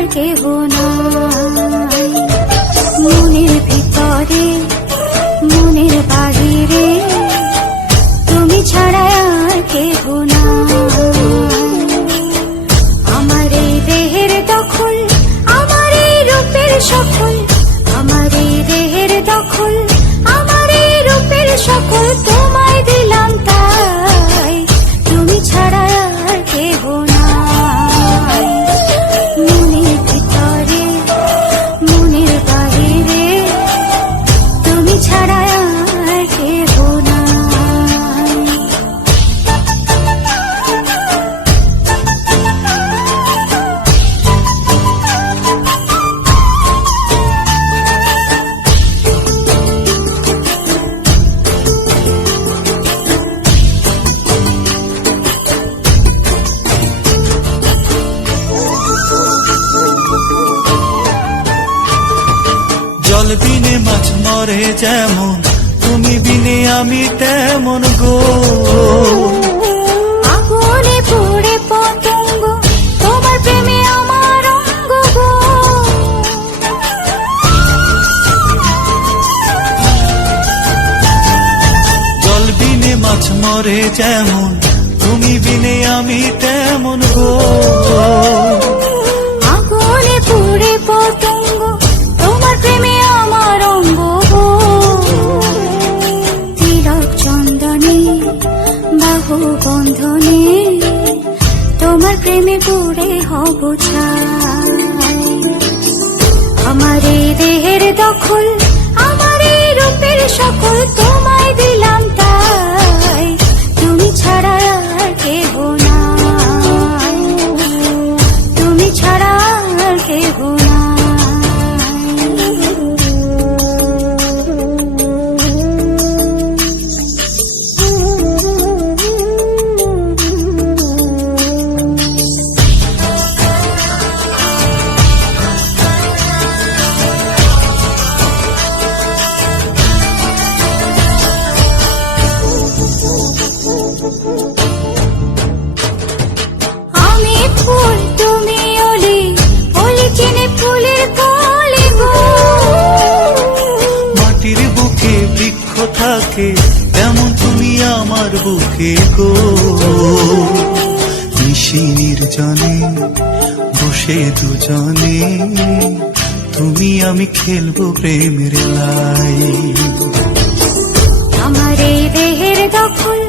আর কেহ নাই। মনের ভিতরে মনের বাহিরে তুমি ছাড়া আর কেহ নাই। আমার এই দেহের দখল, আমার এই রূপের সকল, আমার এই দেহের দখল, আমার এই রূপের সকল তোমায় দিলাম তাই, তুমি ছাড়া আর কেহ নাই। মনের ভিতরে মনের বাহিরে তুমি ছাড়া আর কেহ নাই। জল বিনে মাছ মরে যেমন, তুমি বিনে আমি তেমন গো। আগুনে পুড়ে পতঙ্গ, তোমার প্রেমে আমার অঙ্গ গো। জল বিনে মাছ মরে যেমন, তুমি বিনে আমি তেমন গো। আগুনে পুড়ে পতঙ্গ, তোমার প্রেমে আমার অঙ্গ গো। তিলক চন্দনে বাহু বন্ধনে তোমার প্রেমে পুড়ে হব ছাই। আমার এই দেহের দখল, আমার এই রূপের সকল তোমায় দিলাম তাই, তুমি ছাড়া আর কেহ নাই, তুমি ছাড়া আর কেহ নাই। আমি ফুল তুমি অলি, অলি চিনে ফুলের কলি গো। মাটির বুকে বৃক্ষ থাকে, তেমন তুমি আমার বুকে গো। নিশি নির্জনে বসে দুজনে, তুমি আমি খেলবো প্রেমের লাই। আমার এই দেহের দখল,